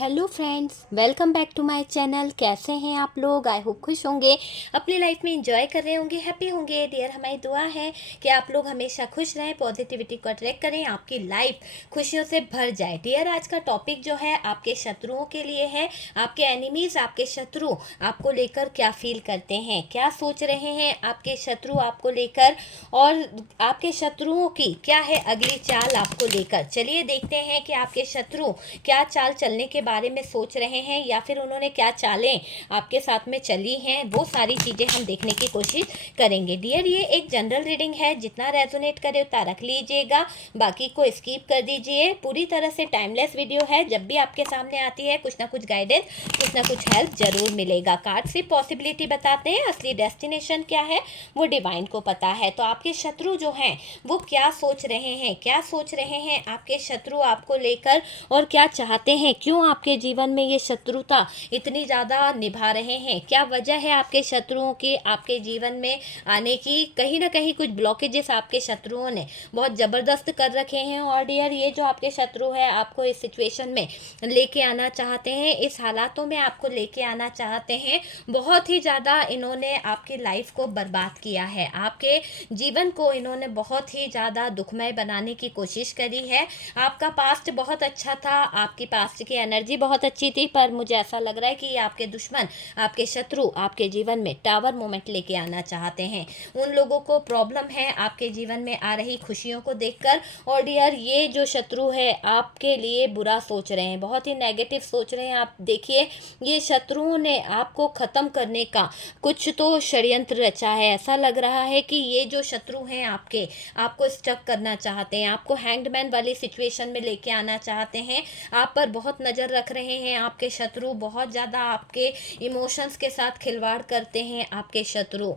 Hello friends, welcome back to my channel. कैसे हैं आप लोग? आई होप खुश होंगे, अपनी लाइफ में एंजॉय कर रहे होंगे, हैप्पी होंगे। डियर, हमारी दुआ है कि आप लोग हमेशा खुश रहें, पॉजिटिविटी को अट्रैक्ट करें, आपकी लाइफ खुशियों से भर जाए। डियर, आज का टॉपिक जो है आपके शत्रुओं के लिए है। आपके एनिमीज, आपके शत्रु आपको लेकर क्या फील करते हैं, क्या सोच रहे हैं आपके शत्रु आपको लेकर, और आपके शत्रुओं की क्या है अगली चाल आपको लेकर। चलिए देखते हैं कि आपके शत्रु क्या चाल चलने के बारे में सोच रहे हैं, या फिर उन्होंने क्या चालें आपके साथ में चली हैं, वो सारी चीज़ें हम देखने की कोशिश करेंगे। डियर, ये एक जनरल रीडिंग है, जितना रेजोनेट करे उतना रख लीजिएगा, बाकी को स्किप कर दीजिए। पूरी तरह से टाइमलेस वीडियो है, जब भी आपके सामने आती है कुछ ना कुछ गाइडेंस, कुछ ना कुछ हेल्प जरूर मिलेगा। कार्ड सिर्फ पॉसिबिलिटी बताते हैं, असली डेस्टिनेशन क्या है वो डिवाइन को पता है। तो आपके शत्रु जो हैं वो क्या सोच रहे हैं, क्या सोच रहे हैं आपके शत्रु आपको लेकर, और क्या चाहते हैं, क्यों आपके जीवन में ये शत्रुता इतनी ज़्यादा निभा रहे हैं, क्या वजह है आपके शत्रुओं की आपके जीवन में आने की। कहीं ना कहीं कुछ ब्लॉकेजेस आपके शत्रुओं ने बहुत ज़बरदस्त कर रखे हैं। और डियर, ये जो आपके शत्रु है आपको इस सिचुएशन में लेके आना चाहते हैं, इस हालातों में आपको लेके आना चाहते हैं। बहुत ही ज़्यादा इन्होंने आपकी लाइफ को बर्बाद किया है, आपके जीवन को इन्होंने बहुत ही ज़्यादा दुखमय बनाने की कोशिश करी है। आपका पास्ट बहुत अच्छा था, आपकी पास्ट की एनर्जी बहुत अच्छी थी, पर मुझे ऐसा लग रहा है कि ये आपके दुश्मन, आपके शत्रु आपके जीवन में टावर मोमेंट लेके आना चाहते हैं। उन लोगों को प्रॉब्लम है आपके जीवन में आ रही खुशियों को देखकर। और डियर, ये जो शत्रु है आपके लिए बुरा सोच रहे हैं, बहुत ही नेगेटिव सोच रहे हैं। आप देखिए, ये शत्रुओं ने आपको ख़त्म करने का कुछ तो षड्यंत्र रचा है। ऐसा लग रहा है कि ये जो शत्रु हैं आपके, आपको स्टक करना चाहते हैं, आपको हैंगमैन वाली सिचुएशन में लेके आना चाहते हैं। आप पर बहुत नज़र रख रहे हैं आपके शत्रु, बहुत ज़्यादा आपके इमोशंस के साथ खिलवाड़ करते हैं आपके शत्रु।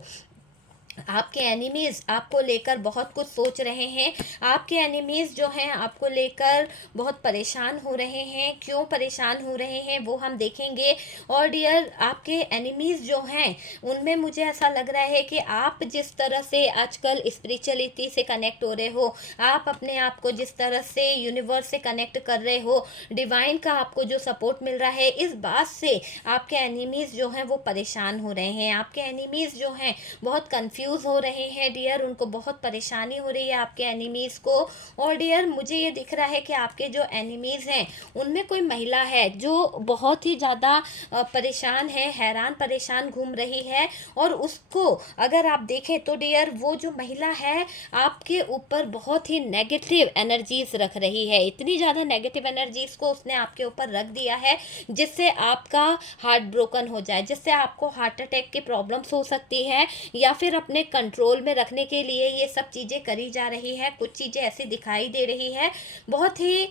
आपके एनिमीज़ आपको लेकर बहुत कुछ सोच रहे हैं। आपके एनिमीज़ जो हैं आपको लेकर बहुत परेशान हो रहे हैं। क्यों परेशान हो रहे हैं वो हम देखेंगे। और डियर, आपके एनिमीज़ जो हैं उनमें मुझे ऐसा लग रहा है कि आप जिस तरह से आजकल स्पिरिचुअलिटी से कनेक्ट हो रहे हो, आप अपने आप को जिस तरह से यूनिवर्स से कनेक्ट कर रहे हो, डिवाइन का आपको जो सपोर्ट मिल रहा है, इस बात से आपके एनिमीज़ जो हैं वो परेशान हो रहे हैं। आपके एनिमीज़ जो हैं बहुत कंफ्यूज हो रहे हैं। डियर, उनको बहुत परेशानी हो रही है आपके एनिमीज़ को। और डियर, मुझे ये दिख रहा है कि आपके जो एनिमीज़ हैं उनमें कोई महिला है जो बहुत ही ज़्यादा परेशान है, हैरान परेशान घूम रही है। और उसको अगर आप देखें तो डियर, वो जो महिला है आपके ऊपर बहुत ही नेगेटिव एनर्जीज रख रही है। इतनी ज़्यादा नेगेटिव एनर्जीज को उसने आपके ऊपर रख दिया है जिससे आपका हार्ट ब्रोकन हो जाए, जिससे आपको हार्ट अटैक की प्रॉब्लम्स हो सकती है, या फिर अपने कंट्रोल में रखने के लिए ये सब चीज़ें करी जा रही है। कुछ चीज़ें ऐसी दिखाई दे रही है, बहुत ही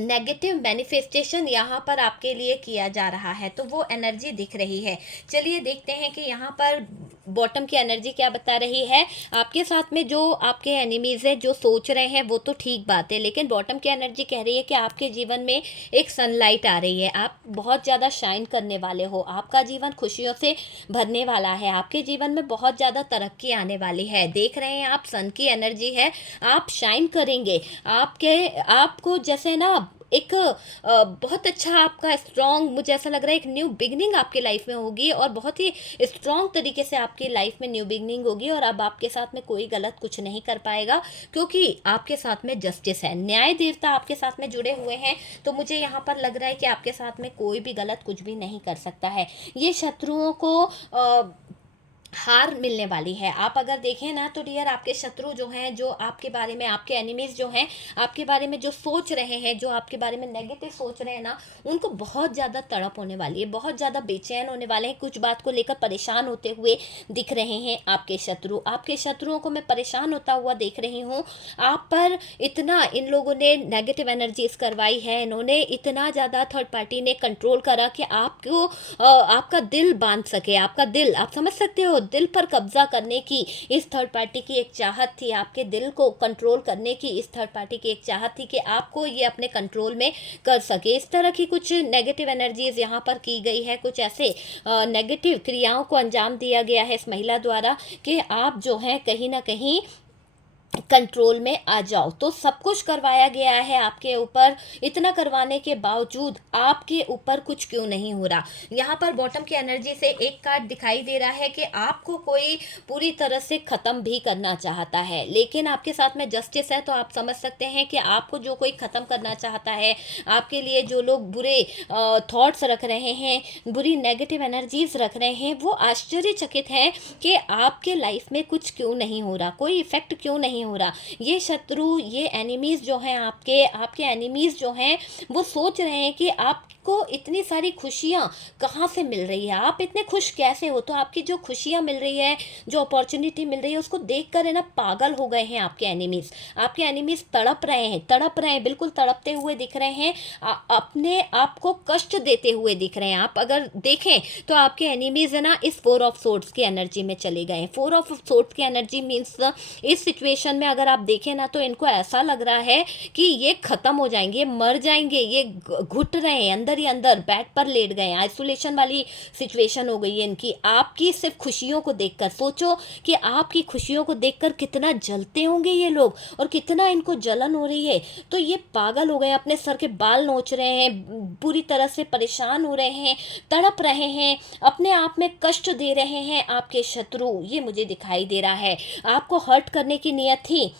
नेगेटिव मैनिफेस्टेशन यहाँ पर आपके लिए किया जा रहा है, तो वो एनर्जी दिख रही है। चलिए देखते हैं कि यहाँ पर बॉटम की एनर्जी क्या बता रही है। आपके साथ में जो आपके एनिमीज़ है जो सोच रहे हैं वो तो ठीक बात है, लेकिन बॉटम की एनर्जी कह रही है कि आपके जीवन में एक सनलाइट आ रही है, आप बहुत ज़्यादा शाइन करने वाले हो, आपका जीवन खुशियों से भरने वाला है, आपके जीवन में बहुत ज़्यादा तरक्की आने वाली है। देख रहे हैं आप, सन की एनर्जी है, आप शाइन करेंगे। आपको जैसे ना एक बहुत अच्छा आपका स्ट्रॉन्ग, मुझे ऐसा लग रहा है एक न्यू बिगनिंग आपकी लाइफ में होगी, और बहुत ही स्ट्रॉन्ग तरीके से आपकी लाइफ में न्यू बिगनिंग होगी। और अब आपके साथ में कोई गलत कुछ नहीं कर पाएगा, क्योंकि आपके साथ में जस्टिस है, न्याय देवता आपके साथ में जुड़े हुए हैं। तो मुझे यहाँ पर लग रहा है कि आपके साथ में कोई भी गलत कुछ भी नहीं कर सकता है। ये शत्रुओं को हार मिलने वाली है। आप अगर देखें ना तो डियर, आपके शत्रु जो हैं, जो आपके बारे में, आपके एनिमीज़ जो हैं आपके बारे में जो सोच रहे हैं, जो आपके बारे में नेगेटिव सोच रहे हैं ना, उनको बहुत ज़्यादा तड़प होने वाली है, बहुत ज़्यादा बेचैन होने वाले हैं, कुछ बात को लेकर परेशान होते हुए दिख रहे हैं आपके शत्रु। आपके शत्रुओं को मैं परेशान होता हुआ देख रही हूँ। आप पर इतना इन लोगों ने नेगेटिव एनर्जीज करवाई है, इन्होंने इतना ज़्यादा थर्ड पार्टी ने कंट्रोल करा कि आपको आपका दिल बांध सके, आपका दिल, आप समझ सकते हो, दिल पर कब्जा करने की इस थर्ड पार्टी की एक चाहत थी, आपके दिल को कंट्रोल करने की इस थर्ड पार्टी की एक चाहत थी कि आपको ये अपने कंट्रोल में कर सके। इस तरह की कुछ नेगेटिव एनर्जीज यहाँ पर की गई है, कुछ ऐसे नेगेटिव क्रियाओं को अंजाम दिया गया है इस महिला द्वारा कि आप जो है कहीं ना कहीं कंट्रोल में आ जाओ। तो सब कुछ करवाया गया है आपके ऊपर, इतना करवाने के बावजूद आपके ऊपर कुछ क्यों नहीं हो रहा। यहाँ पर बॉटम की एनर्जी से एक कार्ड दिखाई दे रहा है कि आपको कोई पूरी तरह से ख़त्म भी करना चाहता है, लेकिन आपके साथ में जस्टिस है। तो आप समझ सकते हैं कि आपको जो कोई ख़त्म करना चाहता है, आपके लिए जो लोग बुरे थॉट्स रख रहे हैं, बुरी नेगेटिव एनर्जीज रख रहे हैं, वो आश्चर्यचकित हैं कि आपके लाइफ में कुछ क्यों नहीं हो रहा, कोई इफेक्ट क्यों नहीं हो रहा। ये शत्रु, ये एनिमीज जो हैं, आपके आपके एनिमीज जो हैं, वो सोच रहे हैं कि आपको इतनी सारी खुशियाँ कहाँ से मिल रही है, आप इतने खुश कैसे हो। तो आपकी जो खुशियाँ मिल रही है, जो अपॉर्चुनिटी मिल रही है, उसको देख कर है ना पागल हो गए हैं आपके एनिमीज। आपके एनिमीज तड़प रहे हैं, तड़प रहे हैं, बिल्कुल तड़पते हुए दिख रहे हैं, अपने आप को कष्ट देते हुए दिख रहे हैं। आप अगर देखें तो आपके एनिमीज है ना इस 4 ऑफ सोर्ड्स की एनर्जी में चले गए हैं। 4 ऑफ सोर्ड्स की एनर्जी मीन्स इस सिचुएशन में अगर आप देखें ना, तो इनको ऐसा लग रहा है कि ये ख़त्म हो जाएंगे, ये मर जाएंगे, ये घुट रहे हैं, अंदर ही अंदर बेड पर लेट गए हैं। आइसोलेशन वाली सिचुएशन हो गई है इनकी। आपकी सिर्फ खुशियों को देखकर, सोचो कि आपकी खुशियों को देखकर कितना जलते होंगे ये लोग, और कितना इनको जलन हो रही है। तो ये पागल हो गए, अपने सर के बाल नोच रहे हैं, पूरी तरह से परेशान हो रहे हैं, तड़प रहे हैं, अपने आप में कष्ट दे रहे हैं आपके शत्रु। ये मुझे दिखाई दे रहा है। आपको हर्ट करने की नियत थी,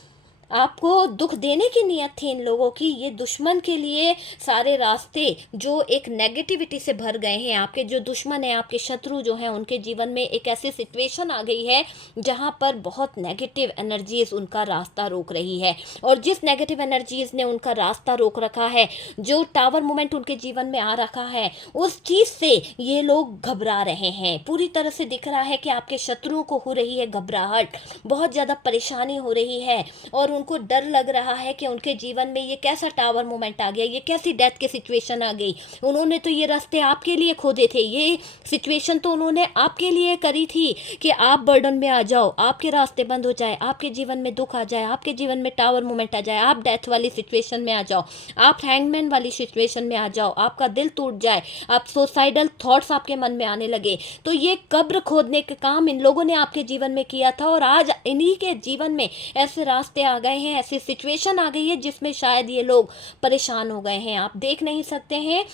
आपको दुख देने की नियत थी इन लोगों की। ये दुश्मन के लिए सारे रास्ते जो एक नेगेटिविटी से भर गए हैं, आपके जो दुश्मन हैं, आपके शत्रु जो हैं, उनके जीवन में एक ऐसी सिचुएशन आ गई है जहां पर बहुत नेगेटिव एनर्जीज उनका रास्ता रोक रही है। और जिस नेगेटिव एनर्जीज ने उनका रास्ता रोक रखा है, जो टावर मोमेंट उनके जीवन में आ रखा है, उस चीज़ से ये लोग घबरा रहे हैं। पूरी तरह से दिख रहा है कि आपके शत्रुओं को हो रही है घबराहट, बहुत ज़्यादा परेशानी हो रही है, और उनको डर लग रहा है कि उनके जीवन में ये कैसा टावर मोमेंट आ गया, ये कैसी डेथ की सिचुएशन आ गई। उन्होंने तो ये रास्ते आपके लिए खोदे थे, ये सिचुएशन तो उन्होंने आपके लिए करी थी कि आप बर्डन में आ जाओ, आपके रास्ते बंद हो जाए, आपके जीवन में दुख आ जाए, आपके जीवन में टावर मोमेंट आ जाए, आप डेथ वाली सिचुएशन में आ जाओ, आप हैंगमैन वाली सिचुएशन में आ जाओ, आपका दिल टूट जाए, आप सुसाइडल थॉट्स आपके मन में आने लगे। तो ये कब्र खोदने का काम इन लोगों ने आपके जीवन में किया था, और आज इन्हीं के जीवन में ऐसे रास्ते आ गए हैं, ऐसी सिचुएशन आ गई है जिसमें शायद ये लोग परेशान हो गए हैं। आप देख नहीं सकते हैं,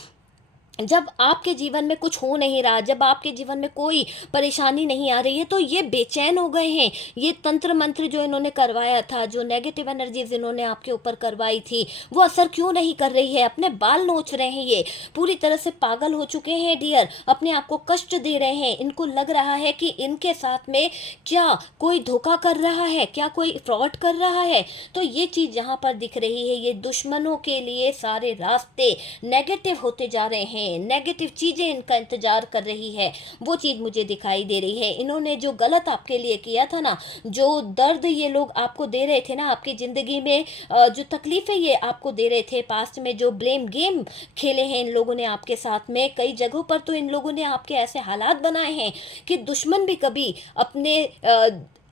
जब आपके जीवन में कुछ हो नहीं रहा, जब आपके जीवन में कोई परेशानी नहीं आ रही है, तो ये बेचैन हो गए हैं। ये तंत्र मंत्र जो इन्होंने करवाया था, जो नेगेटिव एनर्जीज इन्होंने आपके ऊपर करवाई थी, वो असर क्यों नहीं कर रही है। अपने बाल नोच रहे हैं, ये पूरी तरह से पागल हो चुके हैं डियर, अपने आप को कष्ट दे रहे हैं। इनको लग रहा है कि इनके साथ में क्या कोई धोखा कर रहा है, क्या कोई फ्रॉड कर रहा है। तो ये चीज़ यहाँ पर दिख रही है। ये दुश्मनों के लिए सारे रास्ते नेगेटिव होते जा रहे हैं, नेगेटिव चीज़ें इनका इंतजार कर रही है, वो चीज़ मुझे दिखाई दे रही है। इन्होंने जो गलत आपके लिए किया था ना, जो दर्द ये लोग आपको दे रहे थे ना, आपकी ज़िंदगी में जो तकलीफ़ें ये आपको दे रहे थे, पास्ट में जो ब्लेम गेम खेले हैं इन लोगों ने आपके साथ में, कई जगहों पर तो इन लोगों ने आपके ऐसे हालात बनाए हैं कि दुश्मन भी कभी अपने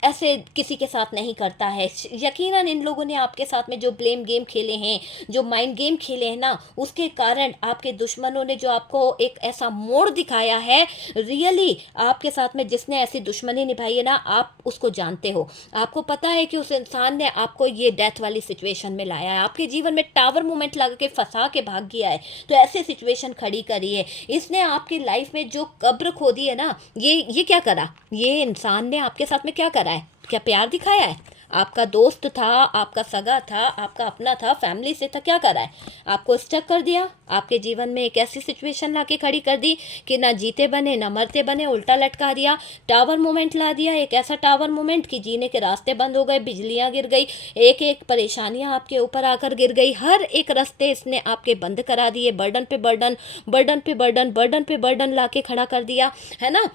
ऐसे किसी के साथ नहीं करता है। यकीनन इन लोगों ने आपके साथ में जो ब्लेम गेम खेले हैं, जो माइंड गेम खेले हैं ना, उसके कारण आपके दुश्मनों ने जो आपको एक ऐसा मोड़ दिखाया है, रियली आपके साथ में जिसने ऐसी दुश्मनी निभाई है ना, आप उसको जानते हो। आपको पता है कि उस इंसान ने आपको ये डेथ वाली सिचुएशन में लाया है, आपके जीवन में टावर मोमेंट लगा के फंसा के भाग गया है, तो ऐसे सिचुएशन खड़ी करी है। इसने आपकी लाइफ में जो कब्र खोदी है ना, ये क्या करा, ये इंसान ने आपके साथ में क्या करा है, क्या प्यार दिखाया है। आपका दोस्त था, आपका सगा था, आपका अपना था, फैमिली से था, क्या करा है, आपको स्टक कर दिया। आपके जीवन में एक ऐसी सिचुएशन ला के खड़ी कर दी कि ना जीते बने ना मरते बने, उल्टा लटका दिया, टावर मोमेंट ला दिया, एक ऐसा टावर मोमेंट कि जीने के रास्ते बंद हो गए, बिजलियां गिर गई, एक एक परेशानियां आपके ऊपर आकर गिर गई, हर एक रास्ते इसने आपके बंद करा दिए, बर्डन पे बर्डन, बर्डन पे बर्डन, बर्डन पे बर्डन ला के खड़ा कर दिया, है ना।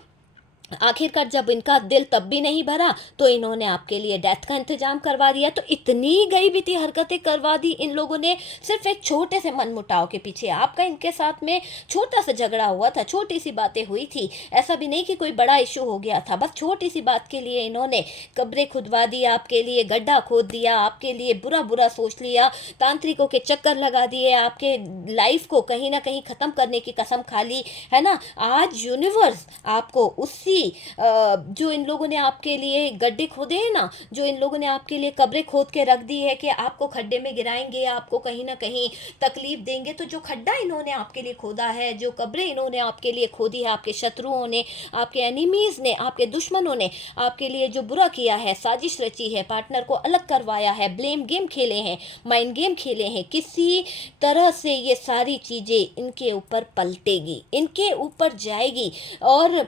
आखिरकार जब इनका दिल तब भी नहीं भरा, तो इन्होंने आपके लिए डेथ का इंतजाम करवा दिया। तो इतनी गई बीती हरकतें करवा दी इन लोगों ने, सिर्फ एक छोटे से मनमुटाव के पीछे। आपका इनके साथ में छोटा सा झगड़ा हुआ था, छोटी सी बातें हुई थी, ऐसा भी नहीं कि कोई बड़ा इशू हो गया था, बस छोटी सी बात के लिए इन्होंने कब्रें खुदवा दी, आपके लिए गड्ढा खोद दिया, आपके लिए बुरा बुरा सोच लिया, तांत्रिकों के चक्कर लगा दिए, आपके लाइफ को कहीं ना कहीं ख़त्म करने की कसम खा ली, है ना। आज यूनिवर्स आपको उसी ऐसी जो इन लोगों ने आपके लिए गड्ढे खोदे हैं ना, जो इन लोगों ने आपके लिए कब्रें खोद के रख दी है कि आपको खड्डे में गिराएंगे, आपको कहीं ना कहीं तकलीफ देंगे, तो जो खड्डा इन्होंने आपके लिए खोदा है, जो कब्रें इन्होंने आपके लिए खोदी है, आपके शत्रुओं ने, आपके एनिमीज ने, आपके दुश्मनों ने आपके लिए जो बुरा किया है, साजिश रची है, पार्टनर को अलग करवाया है, ब्लेम गेम खेले हैं, माइंड गेम खेले हैं, किसी तरह से ये सारी चीज़ें इनके ऊपर पलटेगी, इनके ऊपर जाएगी। और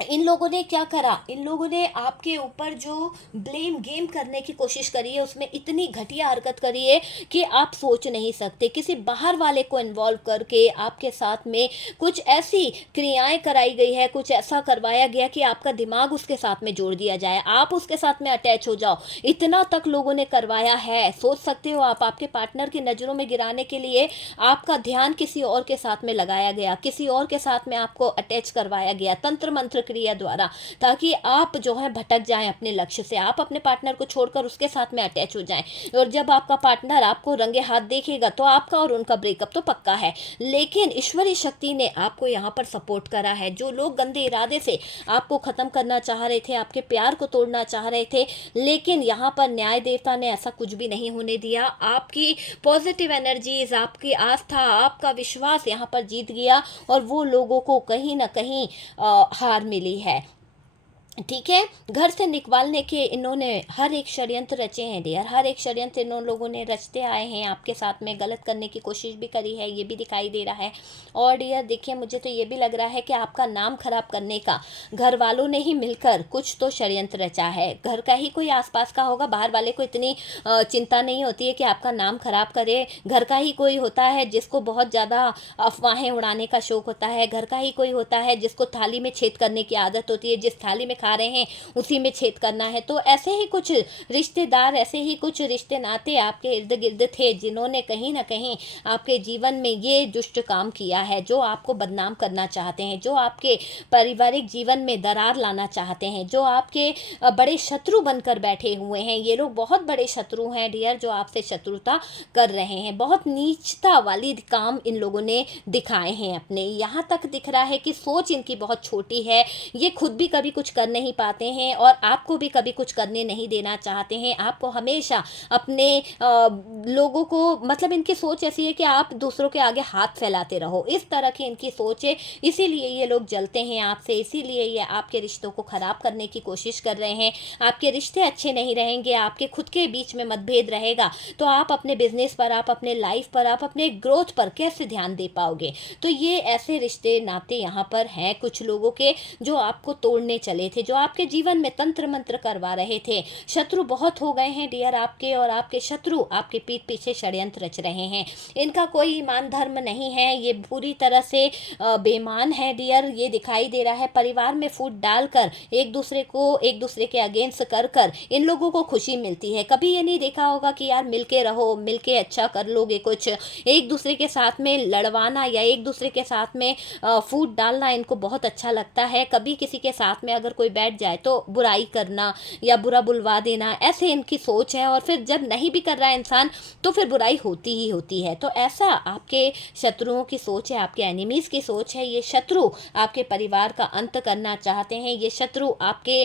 इन लोगों ने क्या करा, इन लोगों ने आपके ऊपर जो ब्लेम गेम करने की कोशिश करी है, उसमें इतनी घटिया हरकत करी है कि आप सोच नहीं सकते। किसी बाहर वाले को इन्वॉल्व करके आपके साथ में कुछ ऐसी क्रियाएं कराई गई है, कुछ ऐसा करवाया गया कि आपका दिमाग उसके साथ में जोड़ दिया जाए, आप उसके साथ में अटैच हो जाओ, इतना तक लोगों ने करवाया है। सोच सकते हो आप, आपके पार्टनर की नज़रों में गिराने के लिए आपका ध्यान किसी और के साथ में लगाया गया, किसी और के साथ में आपको अटैच करवाया गया तंत्र मंत्र क्रिया द्वारा, ताकि आप जो है भटक जाएं अपने लक्ष्य से, आप अपने पार्टनर को छोड़कर उसके साथ में अटैच हो जाएं। और जब आपका पार्टनर आपको रंगे हाथ देखेगा तो आपका और उनका ब्रेकअप तो पक्का है। लेकिन ईश्वरीय शक्ति ने आपको यहाँ पर सपोर्ट करा है। जो लोग गंदे इरादे से आपको ख़त्म करना चाह रहे थे, आपके प्यार को तोड़ना चाह रहे थे, लेकिन यहाँ पर न्याय देवता ने ऐसा कुछ भी नहीं होने दिया। आपकी पॉजिटिव एनर्जीज, आपकी आस्था, आपका विश्वास यहाँ पर जीत गया और वो लोगों को कहीं ना कहीं हार मिली है। ठीक है, घर से निकलने के इन्होंने हर एक षड्यंत्र रचे हैं डियर, हर एक षड्यंत्र इन लोगों ने रचते आए हैं, आपके साथ में गलत करने की कोशिश भी करी है, ये भी दिखाई दे रहा है। और डियर देखिए, मुझे तो ये भी लग रहा है कि आपका नाम खराब करने का घर वालों ने ही मिलकर कुछ तो षड्यंत्र रचा है। घर का ही कोई आसपास का होगा, बाहर वाले को इतनी चिंता नहीं होती है कि आपका नाम खराब करे। घर का ही कोई होता है जिसको बहुत ज़्यादा अफवाहें उड़ाने का शौक होता है। घर का ही कोई होता है जिसको थाली में छेद करने की आदत होती है, जिस थाली में खा रहे हैं उसी में छेद करना है। तो ऐसे ही कुछ रिश्तेदार, ऐसे ही कुछ रिश्ते नाते आपके इर्द गिर्द थे जिन्होंने कहीं ना कहीं आपके जीवन में ये दुष्ट काम किया है, जो आपको बदनाम करना चाहते हैं, जो आपके पारिवारिक जीवन में दरार लाना चाहते हैं, जो आपके बड़े शत्रु बनकर बैठे हुए हैं। ये लोग बहुत बड़े शत्रु हैं डियर, जो आपसे शत्रुता कर रहे हैं। बहुत नीचता वाली काम इन लोगों ने दिखाए हैं अपने। यहाँ तक दिख रहा है कि सोच इनकी बहुत छोटी है, ये खुद भी कभी कुछ कर नहीं पाते हैं और आपको भी कभी कुछ करने नहीं देना चाहते हैं। आपको हमेशा अपने लोगों को, मतलब इनकी सोच ऐसी है कि आप दूसरों के आगे हाथ फैलाते रहो, इस तरह की इनकी सोच है। इसीलिए ये लोग जलते हैं आपसे, इसीलिए ये आपके रिश्तों को ख़राब करने की कोशिश कर रहे हैं। आपके रिश्ते अच्छे नहीं रहेंगे, आपके खुद के बीच में मतभेद रहेगा, तो आप अपने बिजनेस पर, आप अपने लाइफ पर, आप अपने ग्रोथ पर कैसे ध्यान दे पाओगे। तो ये ऐसे रिश्ते नाते यहाँ पर हैं कुछ लोगों के, जो आपको तोड़ने चले थे, जो आपके जीवन में तंत्र मंत्र करवा रहे थे। शत्रु बहुत हो गए हैं डियर आपके, और आपके शत्रु आपके पीठ पीछे षड्यंत्र रच रहे हैं। इनका कोई ईमान धर्म नहीं है, ये पूरी तरह से बेईमान है डियर। ये दिखाई दे रहा है परिवार में फूट डालकर एक दूसरे के अगेंस्ट कर इन लोगों को खुशी मिलती है। कभी ये नहीं देखा होगा कि यार मिलके रहो, मिलके अच्छा कर लोगे कुछ। एक दूसरे के साथ में लड़वाना या एक दूसरे के साथ में फूट डालना इनको बहुत अच्छा लगता है। कभी किसी के साथ में अगर कोई बैठ जाए तो बुराई करना या बुरा बुलवा देना, ऐसे इनकी सोच है। और फिर जब नहीं भी कर रहा है इंसान तो फिर बुराई होती ही होती है। तो ऐसा आपके शत्रुओं की सोच है, आपके एनिमीज की सोच है। ये शत्रु आपके परिवार का अंत करना चाहते हैं। ये शत्रु आपके,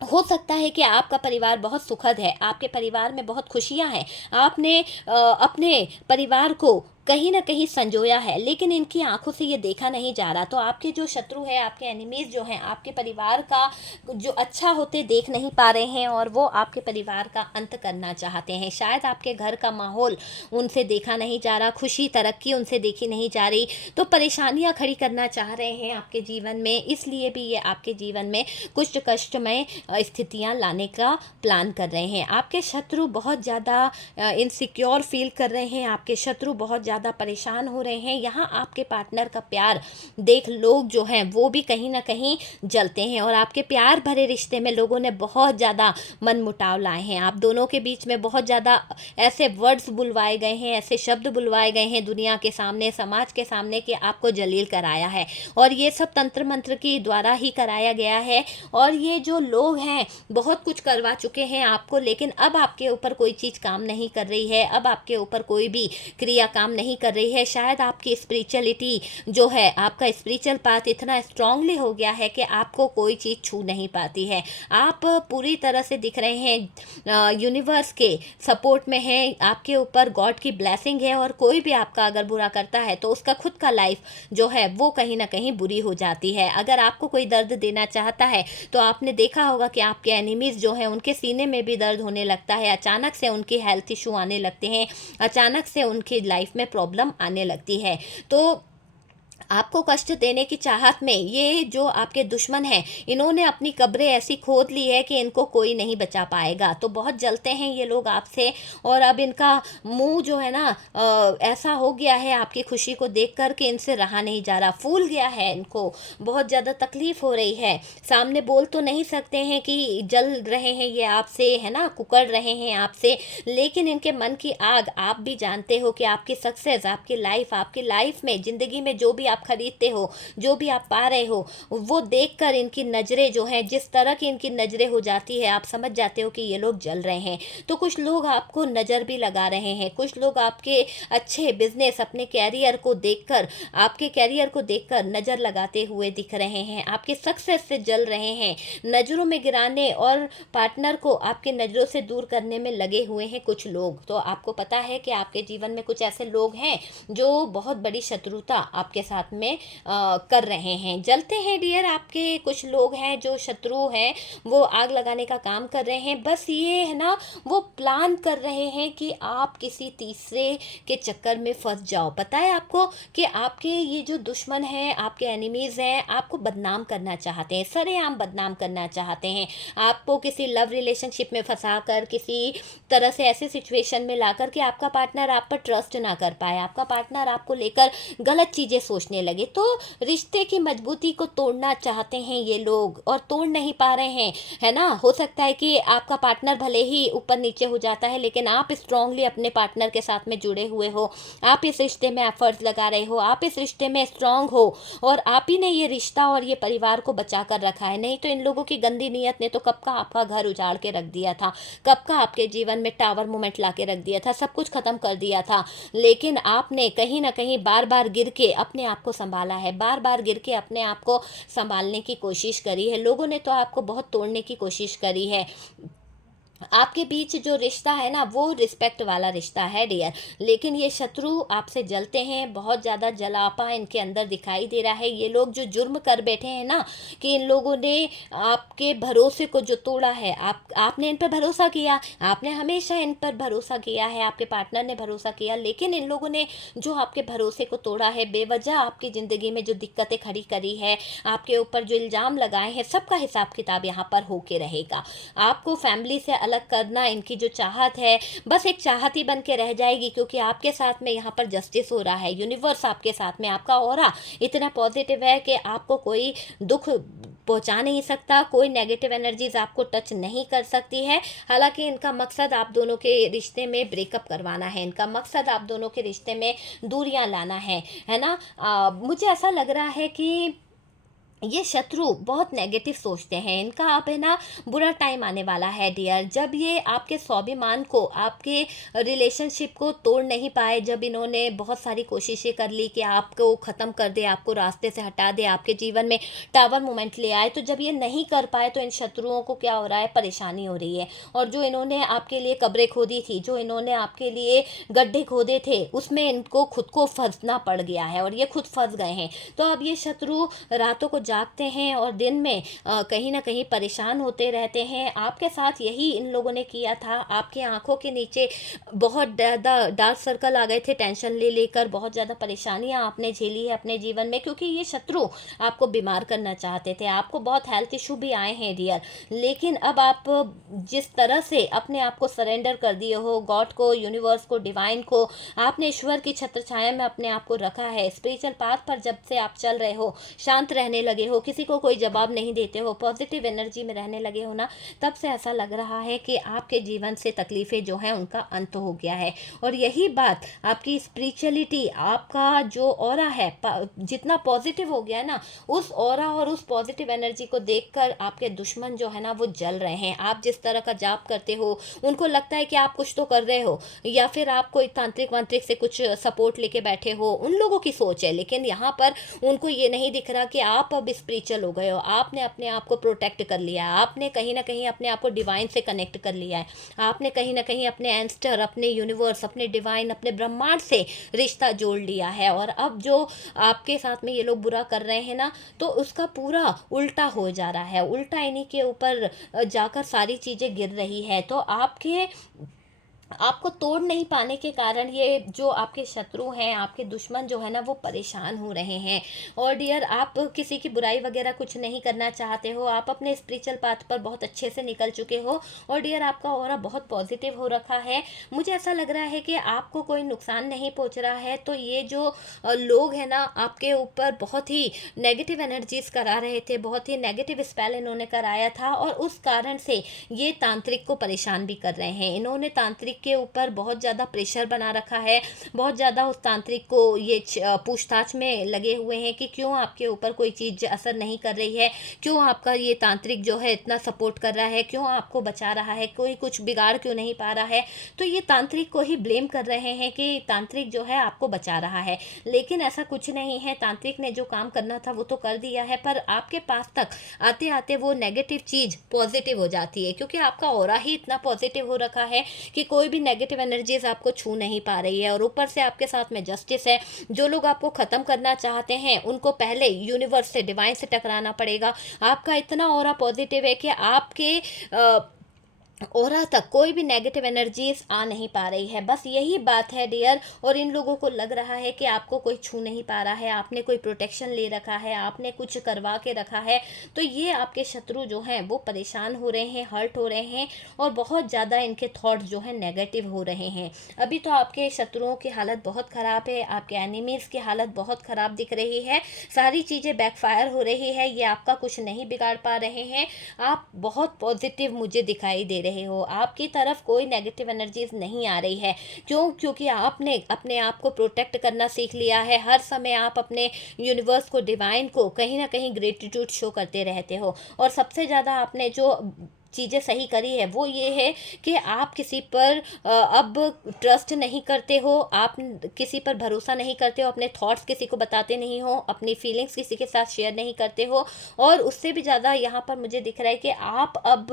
हो सकता है कि आपका परिवार बहुत सुखद है, आपके परिवार में बहुत खुशियां हैं, आपने अपने परिवार को कहीं ना कहीं संजोया है, लेकिन इनकी आंखों से ये देखा नहीं जा रहा। तो आपके जो शत्रु है, आपके एनिमीज जो हैं, आपके परिवार का जो अच्छा होते देख नहीं पा रहे हैं और वो आपके परिवार का अंत करना चाहते हैं। शायद आपके घर का माहौल उनसे देखा नहीं जा रहा, खुशी तरक्की उनसे देखी नहीं जा रही, तो परेशानियां खड़ी करना चाह रहे हैं आपके जीवन में। इसलिए भी ये आपके जीवन में कुछ कष्टमय स्थितियां लाने का प्लान कर रहे हैं। आपके शत्रु बहुत ज़्यादा इनसिक्योर फील कर रहे हैं, आपके शत्रु बहुत ज़्यादा परेशान हो रहे हैं। यहाँ आपके पार्टनर का प्यार देख लोग जो हैं वो भी कहीं ना कहीं जलते हैं, और आपके प्यार भरे रिश्ते में लोगों ने बहुत ज़्यादा मनमुटाव लाए हैं। आप दोनों के बीच में बहुत ज़्यादा ऐसे वर्ड्स बुलवाए गए हैं, ऐसे शब्द बुलवाए गए हैं दुनिया के सामने, समाज के सामने, कि आपको जलील कराया है। और ये सब तंत्र मंत्र के द्वारा ही कराया गया है। और ये जो लोग हैं बहुत कुछ करवा चुके हैं आपको, लेकिन अब आपके ऊपर कोई चीज़ काम नहीं कर रही है, अब आपके ऊपर कोई भी क्रिया काम नहीं कर रही है। शायद आपकी स्पिरिचुअलिटी जो है, आपका स्पिरिचुअल पाथ इतना स्ट्रांगली हो गया है कि आपको कोई चीज़ छू नहीं पाती है। आप पूरी तरह से दिख रहे हैं यूनिवर्स के सपोर्ट में हैं, आपके ऊपर गॉड की ब्लेसिंग है, और कोई भी आपका अगर बुरा करता है तो उसका खुद का लाइफ जो है वो कहीं ना कहीं बुरी हो जाती है। अगर आपको कोई दर्द देना चाहता है तो आपने देखा होगा कि आपके एनिमीज़ जो हैं उनके सीने में भी दर्द होने लगता है, अचानक से उनकी हेल्थ इशू आने लगते हैं, अचानक से उनकी लाइफ में प्रॉब्लम आने लगती है। तो आपको कष्ट देने की चाहत में ये जो आपके दुश्मन हैं, इन्होंने अपनी कब्रें ऐसी खोद ली है कि इनको कोई नहीं बचा पाएगा। तो बहुत जलते हैं ये लोग आपसे, और अब इनका मुंह जो है ना ऐसा हो गया है आपकी खुशी को देख कर कि इनसे रहा नहीं जा रहा, फूल गया है, इनको बहुत ज़्यादा तकलीफ़ हो रही है। सामने बोल तो नहीं सकते हैं कि जल रहे हैं ये आपसे, है ना, कुकड़ रहे हैं आपसे, लेकिन इनके मन की आग आप भी जानते हो कि आपकी सक्सेस, आपकी लाइफ में, ज़िंदगी में जो भी आप खरीदते हो, जो भी आप पा रहे हो, वो देखकर इनकी नज़रें जो हैं, जिस तरह की इनकी नज़रें हो जाती है, आप समझ जाते हो कि ये लोग जल रहे हैं। तो कुछ लोग आपको नज़र भी लगा रहे हैं, कुछ लोग आपके अच्छे बिजनेस, अपने कैरियर को देखकर, आपके कैरियर को देखकर नज़र लगाते हुए दिख रहे हैं, आपके सक्सेस से जल रहे हैं, नज़रों में गिराने और पार्टनर को आपके नज़रों से दूर करने में लगे हुए हैं कुछ लोग। तो आपको पता है कि आपके जीवन में कुछ ऐसे लोग हैं जो बहुत बड़ी शत्रुता आपके साथ में कर रहे हैं। जलते हैं डियर, आपके कुछ लोग हैं जो शत्रु हैं, वो आग लगाने का काम कर रहे हैं। बस ये है ना, वो प्लान कर रहे हैं कि आप किसी तीसरे के चक्कर में फंस जाओ। पता है आपको कि आपके ये जो दुश्मन हैं, आपके एनिमीज़ हैं, आपको बदनाम करना चाहते हैं, सरेआम बदनाम करना चाहते हैं, आपको किसी लव रिलेशनशिप में फंसा कर, किसी तरह से ऐसे सिचुएशन में लाकर कि आपका पार्टनर आप पर ट्रस्ट ना कर पाए, आपका पार्टनर आपको लेकर गलत चीज़ें सोचने लगे। तो रिश्ते की मजबूती को तोड़ना चाहते हैं ये लोग, और तोड़ नहीं पा रहे हैं, है ना। हो सकता है कि आपका पार्टनर भले ही ऊपर नीचे हो जाता है, लेकिन आप स्ट्रांगली अपने पार्टनर के साथ में जुड़े हुए हो, आप इस रिश्ते में एफर्ट्स लगा रहे हो, आप इस रिश्ते में स्ट्रांग हो, और आप ही ने ये रिश्ता और ये परिवार को बचा कर रखा है। नहीं तो इन लोगों की गंदी नीयत ने तो कब का आपका घर उजाड़ के रख दिया था, कब का आपके जीवन में टावर मोमेंट ला के रख दिया था, सब कुछ खत्म कर दिया था। लेकिन आपने कहीं ना कहीं बार बार गिर के अपने आप को संभाला है, बार बार गिर के अपने आप को संभालने की कोशिश करी है। लोगों ने तो आपको बहुत तोड़ने की कोशिश करी है। आपके बीच जो रिश्ता है ना, वो रिस्पेक्ट वाला रिश्ता है डियर, लेकिन ये शत्रु आपसे जलते हैं, बहुत ज़्यादा जलापा इनके अंदर दिखाई दे रहा है। ये लोग जो जुर्म कर बैठे हैं ना, कि इन लोगों ने आपके भरोसे को जो तोड़ा है, आपने इन पर भरोसा किया, आपने हमेशा इन पर भरोसा किया है, आपके पार्टनर ने भरोसा किया, लेकिन इन लोगों ने जो आपके भरोसे को तोड़ा है, बेवजह आपकी ज़िंदगी में जो दिक्कतें खड़ी करी है, आपके ऊपर जो इल्ज़ाम लगाए हैं, सबका हिसाब किताब यहाँ पर होके रहेगा। आपको फैमिली से अलग करना, इनकी जो चाहत है, बस एक चाहत ही बन के रह जाएगी, क्योंकि आपके साथ में यहाँ पर जस्टिस हो रहा है। यूनिवर्स आपके साथ में, आपका ऑरा इतना पॉजिटिव है कि आपको कोई दुख पहुंचा नहीं सकता, कोई नेगेटिव एनर्जीज आपको टच नहीं कर सकती है। हालांकि इनका मकसद आप दोनों के रिश्ते में ब्रेकअप करवाना है, इनका मकसद आप दोनों के रिश्ते में दूरियां लाना है ना। मुझे ऐसा लग रहा है कि ये शत्रु बहुत नेगेटिव सोचते हैं, इनका आप है ना बुरा टाइम आने वाला है डियर। जब ये आपके स्वाभिमान को, आपके रिलेशनशिप को तोड़ नहीं पाए, जब इन्होंने बहुत सारी कोशिशें कर ली कि आपको ख़त्म कर दे, आपको रास्ते से हटा दे, आपके जीवन में टावर मोमेंट ले आए, तो जब ये नहीं कर पाए तो इन शत्रुओं को क्या हो रहा है, परेशानी हो रही है। और जो इन्होंने आपके लिए कब्रें खोदी थी, जो इन्होंने आपके लिए गड्ढे खोदे थे, उसमें इनको खुद को फंसना पड़ गया है, और ये खुद फंस गए हैं। तो अब ये शत्रु रातों को जागते हैं और दिन में कहीं ना कहीं परेशान होते रहते हैं। आपके साथ यही इन लोगों ने किया था। आपके आंखों के नीचे बहुत ज़्यादा डार्क सर्कल आ गए थे, टेंशन ले लेकर बहुत ज़्यादा परेशानियां आपने झेली है अपने जीवन में, क्योंकि ये शत्रु आपको बीमार करना चाहते थे। आपको बहुत हेल्थ इशू भी आए हैं डियर, लेकिन अब आप जिस तरह से अपने आप को सरेंडर कर दिए हो गॉड को, यूनिवर्स को, डिवाइन को, आपने ईश्वर की छत्र छाया में अपने आप को रखा है, स्पिरिचुअल पाथ पर जब से आप चल रहे हो, शांत रहने लगे लगे हो, किसी को कोई जवाब नहीं देते हो, पॉजिटिव एनर्जी में रहने लगे हो ना, तब से ऐसा लग रहा है कि आपके जीवन से तकलीफ़ें जो हैं उनका अंत हो गया है। और यही बात आपकी स्पिरिचुअलिटी, आपका जो ऑरा है जितना पॉजिटिव हो गया है ना, उस ऑरा और उस पॉजिटिव एनर्जी को देखकर आपके दुश्मन जो है ना वो जल रहे हैं। आप जिस तरह का जाप करते हो, उनको लगता है कि आप कुछ तो कर रहे हो, या फिर आप कोई तांत्रिक वांत्रिक से कुछ सपोर्ट लेके बैठे हो, उन लोगों की सोच है। लेकिन यहाँ पर उनको ये नहीं दिख रहा कि आप अब स्पिरिचुअल हो गए हो, आपने अपने आप को प्रोटेक्ट कर लिया है, आपने कहीं ना कहीं अपने आप को डिवाइन से कनेक्ट कर लिया है, आपने कहीं ना कहीं अपने एंस्टर, अपने यूनिवर्स, अपने डिवाइन, अपने ब्रह्मांड से रिश्ता जोड़ लिया है। और अब जो आपके साथ में ये लोग बुरा कर रहे हैं ना, तो उसका पूरा उल्टा हो जा रहा है, उल्टा इन्हीं के ऊपर जाकर सारी चीज़ें गिर रही है। तो आपको तोड़ नहीं पाने के कारण ये जो आपके शत्रु हैं, आपके दुश्मन जो है ना वो परेशान हो रहे हैं। और डियर, आप किसी की बुराई वगैरह कुछ नहीं करना चाहते हो, आप अपने स्पिरिचुअल पाथ पर बहुत अच्छे से निकल चुके हो, और डियर आपका ऑरा बहुत पॉजिटिव हो रखा है। मुझे ऐसा लग रहा है कि आपको कोई नुकसान नहीं पहुंच रहा है। तो ये जो लोग हैं ना आपके ऊपर बहुत ही नेगेटिव एनर्जीज करा रहे थे, बहुत ही नेगेटिव स्पेल इन्होंने कराया था, और उस कारण से ये तांत्रिक को परेशान भी कर रहे हैं। इन्होंने तांत्रिक के ऊपर बहुत ज़्यादा प्रेशर बना रखा है, बहुत ज़्यादा उस तांत्रिक को ये पूछताछ में लगे हुए हैं कि क्यों आपके ऊपर कोई चीज़ असर नहीं कर रही है, क्यों आपका ये तांत्रिक जो है इतना सपोर्ट कर रहा है, क्यों आपको बचा रहा है, कोई कुछ बिगाड़ क्यों नहीं पा रहा है। तो ये तांत्रिक को ही ब्लेम कर रहे हैं कि तांत्रिक जो है आपको बचा रहा है। लेकिन ऐसा कुछ नहीं है, तांत्रिक ने जो काम करना था वो तो कर दिया है, पर आपके पास तक आते आते वो नेगेटिव चीज़ पॉजिटिव हो जाती है, क्योंकि आपका ऑरा ही इतना पॉजिटिव हो रखा है कि कोई भी नेगेटिव एनर्जीज आपको छू नहीं पा रही है। और ऊपर से आपके साथ में जस्टिस है। जो लोग आपको ख़त्म करना चाहते हैं उनको पहले यूनिवर्स से, डिवाइन से टकराना पड़ेगा। आपका इतना ऑरा पॉजिटिव है कि आपके ऑरा तक कोई भी नेगेटिव एनर्जीज आ नहीं पा रही है। बस यही बात है डियर। और इन लोगों को लग रहा है कि आपको कोई छू नहीं पा रहा है, आपने कोई प्रोटेक्शन ले रखा है, आपने कुछ करवा के रखा है। तो ये आपके शत्रु जो हैं वो परेशान हो रहे हैं, हर्ट हो रहे हैं, और बहुत ज़्यादा इनके थॉट्स जो हैं नेगेटिव हो रहे हैं। अभी तो आपके शत्रुओं की हालत बहुत ख़राब है, आपके एनिमीज़ की हालत बहुत ख़राब दिख रही है, सारी चीज़ें बैकफायर हो रही है, ये आपका कुछ नहीं बिगाड़ पा रहे हैं। आप बहुत पॉजिटिव मुझे दिखाई दे रहे हो, आपकी तरफ कोई नेगेटिव एनर्जीज नहीं आ रही है। क्यों? क्योंकि आपने अपने आप को प्रोटेक्ट करना सीख लिया है। हर समय आप अपने यूनिवर्स को, डिवाइन को कहीं ना कहीं ग्रेटिट्यूड शो करते रहते हो। और सबसे ज़्यादा आपने जो चीज़ें सही करी है वो ये है कि आप किसी पर अब ट्रस्ट नहीं करते हो, आप किसी पर भरोसा नहीं करते हो, अपने थॉट्स किसी को बताते नहीं हो, अपनी फीलिंग्स किसी के साथ शेयर नहीं करते हो। और उससे भी ज़्यादा यहाँ पर मुझे दिख रहा है कि आप अब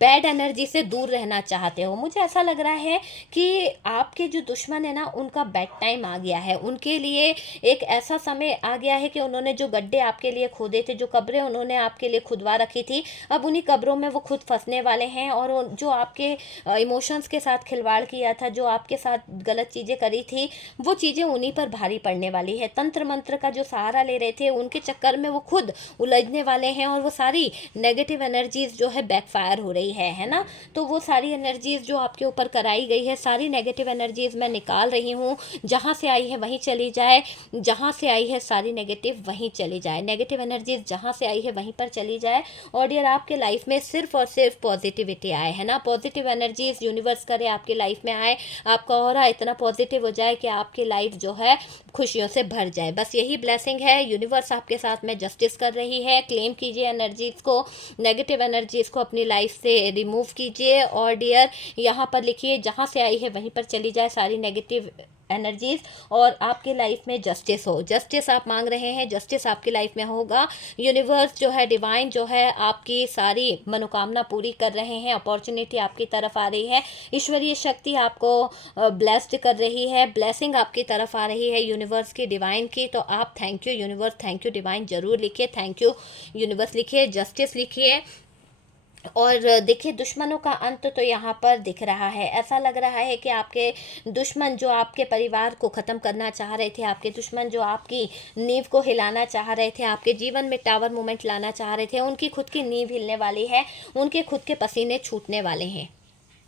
बैड एनर्जी से दूर रहना चाहते हो। मुझे ऐसा लग रहा है कि आपके जो दुश्मन है ना उनका बेड टाइम आ गया है, उनके लिए एक ऐसा समय आ गया है कि उन्होंने जो गड्ढे आपके लिए खोदे थे, जो कब्रें उन्होंने आपके लिए खुदवा रखी थी, अब उन्हीं कब्रों में वो खुद फंसने वाले हैं। और जो आपके इमोशंस के साथ खिलवाड़ किया था, जो आपके साथ गलत चीज़ें करी थी, वो चीज़ें उन्हीं पर भारी पड़ने वाली है। तंत्र मंत्र का जो सहारा ले रहे थे उनके चक्कर में वो खुद उलझने वाले हैं, और वो सारी नेगेटिव एनर्जीज जो है बैकफायर हो रही है ना। तो वो सारी एनर्जीज जो आपके ऊपर कराई गई है, सारी नेगेटिव एनर्जीज मैं निकाल रही हूँ। जहाँ से आई है वहीं चली जाए, जहाँ से आई है सारी नेगेटिव वहीं चली जाए, नेगेटिव एनर्जीज जहाँ से आई है वहीं पर चली जाए। और डियर, आपके लाइफ में सिर्फ और सिर्फ पॉजिटिविटी आए, है ना। पॉजिटिव एनर्जीज यूनिवर्स करे आपकी लाइफ में आए, आपका ऑरा इतना पॉजिटिव हो जाए कि आपकी लाइफ जो है खुशियों से भर जाए। बस यही ब्लेसिंग है। यूनिवर्स आपके साथ में जस्टिस कर रही है। क्लेम कीजिए एनर्जीज को, नेगेटिव एनर्जीज को अपनी लाइफ से रिमूव कीजिए। और डियर, यहाँ पर लिखिए जहाँ से आई है वहीं पर चली जाए सारी नेगेटिव एनर्जीज, और आपकी लाइफ में जस्टिस हो। जस्टिस आप मांग रहे हैं, जस्टिस आपकी लाइफ में होगा। यूनिवर्स जो है, डिवाइन जो है, आपकी सारी मनोकामना पूरी कर रहे हैं। अपॉर्चुनिटी आपकी तरफ आ रही है, ईश्वरीय शक्ति आपको ब्लेस्ड कर रही है, ब्लेसिंग आपकी तरफ आ रही है यूनिवर्स की, डिवाइन की। तो आप thank you universe, thank you divine जरूर लिखिए, थैंक यू यूनिवर्स लिखिए, जस्टिस लिखिए। और देखिए, दुश्मनों का अंत तो यहाँ पर दिख रहा है। ऐसा लग रहा है कि आपके दुश्मन जो आपके परिवार को ख़त्म करना चाह रहे थे, आपके दुश्मन जो आपकी नींव को हिलाना चाह रहे थे, आपके जीवन में टावर मोमेंट लाना चाह रहे थे, उनकी खुद की नींव हिलने वाली है, उनके खुद के पसीने छूटने वाले हैं।